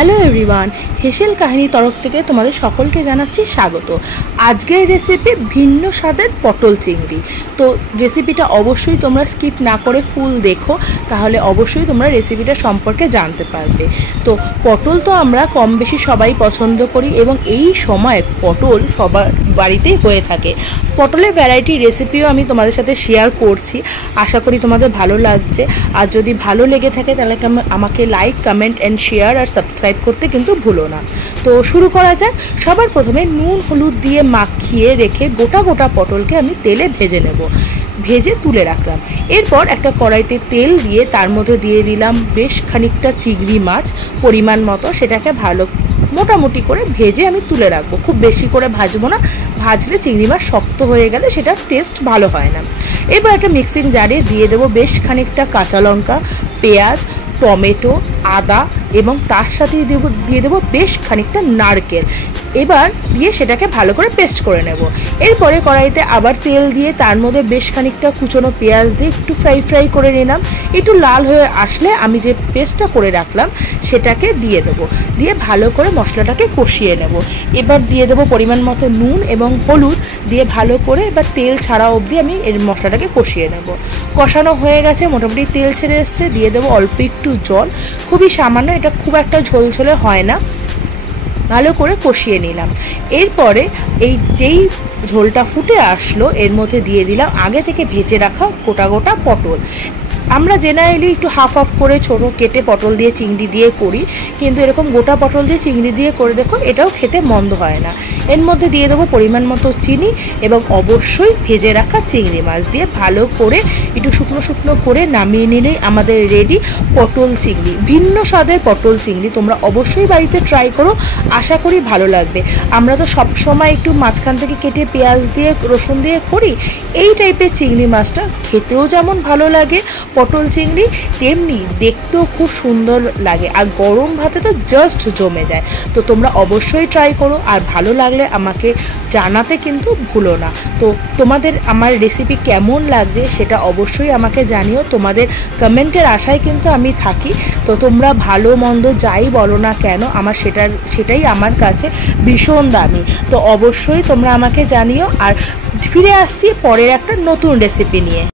Hello everyone, হেসেল কাহিনী তরফ থেকে তোমাদের সকলকে জানাচ্ছি স্বাগত। আজকের রেসিপি ভিন্ন স্বাদের পটল চিংড়ি। তো রেসিপিটা অবশ্যই তোমরা স্কিপ না করে ফুল দেখো, তাহলে অবশ্যই তোমরা রেসিপিটা সম্পর্কে জানতে পারবে। তো পটল তো আমরা কম বেশি সবাই পছন্দ করি এবং এই সময় পটল সবার বাড়িতেই হয়ে থাকে। পটলের ভ্যারাইটি রেসিপিও আমি তোমাদের সাথে শেয়ার করছি, আশা করি তোমাদের ভালো লাগছে। আর যদি ভালো লেগে থাকে তাহলে আমাকে লাইক, কমেন্ট অ্যান্ড শেয়ার আর সাবস্ক্রাইব করতে কিন্তু ভুলো না। তো শুরু করা যাক। সবার প্রথমে নুন হলুদ দিয়ে মাখিয়ে রেখে গোটা গোটা পটলকে আমি তেলে ভেজে নেব। ভেজে তুলে রাখলাম। এরপর একটা কড়াইতে তেল দিয়ে তার মধ্যে দিয়ে দিলাম বেশ খানিকটা চিংড়ি মাছ পরিমাণ মতো। সেটাকে ভালো মোটামুটি করে ভেজে আমি তুলে রাখবো, খুব বেশি করে ভাজবো না, ভাজলে চিংড়ি মাছ শক্ত হয়ে গেলে সেটার টেস্ট ভালো হয় না। এবার একটা মিক্সিং জারে দিয়ে দেবো বেশ খানিকটা কাঁচা লঙ্কা, পেঁয়াজ, টমেটো, আদা এবং তার সাথে দিয়ে দেবো বেশ খানিকটা নারকেল। এবার দিয়ে সেটাকে ভালো করে পেস্ট করে নেব। এরপরে কড়াইতে আবার তেল দিয়ে তার মধ্যে বেশ খানিকটা কুচনো পেঁয়াজ দিয়ে একটু ফ্রাই করে নিলাম। একটু লাল হয়ে আসলে আমি যে পেস্টটা করে রাখলাম সেটাকে দিয়ে দেবো, দিয়ে ভালো করে মশলাটাকে কষিয়ে নেব। এবার দিয়ে দেবো পরিমাণ মতো নুন এবং হলুদ দিয়ে ভালো করে এবার তেল ছাড়া অবধি আমি এর মশলাটাকে কষিয়ে নেব। কষানো হয়ে গেছে, মোটামুটি তেল ছেড়ে এসছে। দিয়ে দেবো অল্প একটু জল, খুবই সামান্য, এটা খুব একটা ঝোলঝোলে হয় না। ভালো করে কষিয়ে নিলাম। এরপরে যেই ঝোলটা ফুটে আসলো এর মধ্যে দিয়ে দিলাম আগে থেকে ভেজে রাখা গোটা গোটা পটল। আমরা জেনারেলি একটু হাফ করে ছোটো কেটে পটল দিয়ে চিংড়ি দিয়ে করি, কিন্তু এরকম গোটা পটল দিয়ে চিংড়ি দিয়ে করে দেখো, এটাও খেতে মন্দ হয় না। এর মধ্যে দিয়ে দেবো পরিমাণ মতো চিনি এবং অবশ্যই ভেজে রাখা চিংড়ি মাছ দিয়ে ভালো করে একটু শুকনো শুকনো করে নামিয়ে নিলেই আমাদের রেডি পটল চিংড়ি। ভিন্ন স্বাদের পটল চিংড়ি তোমরা অবশ্যই বাড়িতে ট্রাই করো, আশা করি ভালো লাগবে। আমরা তো সব সময় একটু মাঝখান থেকে কেটে পেঁয়াজ দিয়ে রসুন দিয়ে করি, এই টাইপের চিংড়ি মাছটা খেতেও যেমন ভালো লাগে পটল চিংড়ি, তেমনি দেখতেও খুব সুন্দর লাগে, আর গরম ভাতে তো জাস্ট জমে যায়। তো তোমরা অবশ্যই ট্রাই করো, আর ভালো লাগলে আমাকে জানাতে কিন্তু ভুলো না। তো তোমাদের আমার রেসিপি কেমন লাগছে সেটা অবশ্যই আমাকে জানিও, তোমাদের কমেন্টের আশায় কিন্তু আমি থাকি। তো তোমরা ভালো মন্দ যাই বলো না কেন, আমার সেটাই আমার কাছে ভীষণ দামি। তো অবশ্যই তোমরা আমাকে জানিও, আর ফিরে আসছি পরের একটা নতুন রেসিপি নিয়ে।